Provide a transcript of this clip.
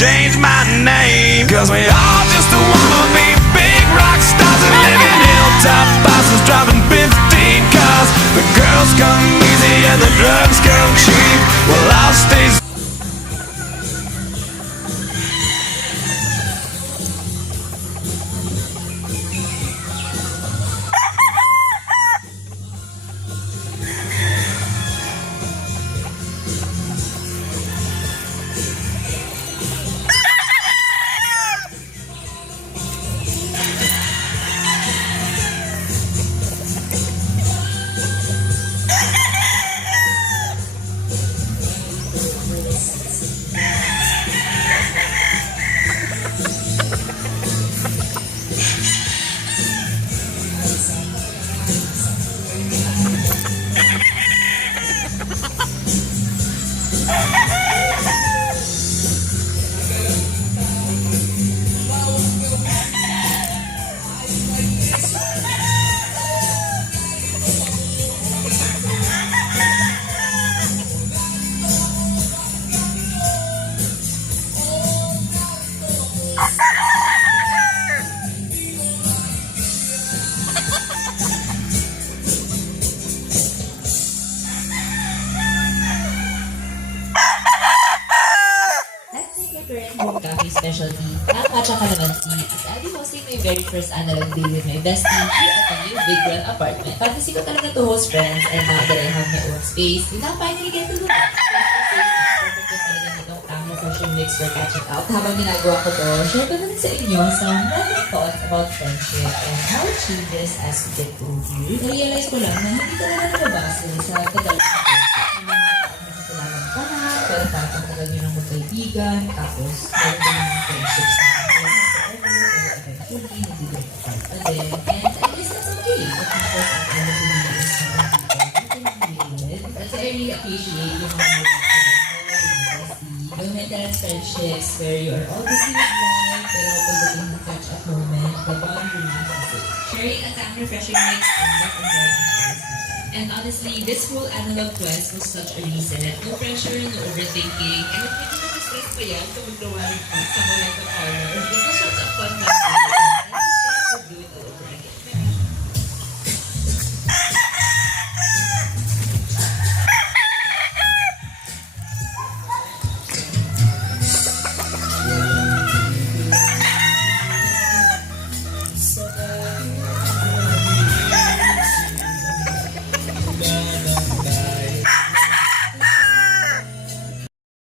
change my name. Cause we all just wanna be big rock stars and live in hilltop bosses driving 15 cars. The girls come easy and the drugs come cheap. Well, I'll stay. Coffee specialty, Nakaka Calamansi, is I'll be hosting my very first analog day with my bestie here at the new Big Grand apartment. Fantasy ko talaga to host friends, and now that I have my own space, we now finally get to do that. Perfect ko talaga nitong tamang fashion mix for catching out. Habang ginagawa ko to, share ko naman sa inyo some random thoughts about friendship and how it changes as we get older. Na-realize ko lang na hindi talaga nababase sa tagal ng friendship. May mga taong nakikilala ka na, pero tapang tagal nyo ng magkaibigan, tapos meron din mga friendships na kailangan forever, pero eventually, nag-break apart pa din. And I guess that's okay. But of course, ang alam ko nila is mga people who can relate. Kasi I really appreciate yung mga yung maintenance friendships where you are all busy with life, pero pagdating ng catch-up moment, the bond remains the same. Sharing a time refreshing mix and just enjoying each other's company. And honestly, this whole analog quest was such a reset. No pressure, no overthinking. And if medyo na-stress pa yan kung magluwalig pa sa mga corner, this was such a fun time. I would do it all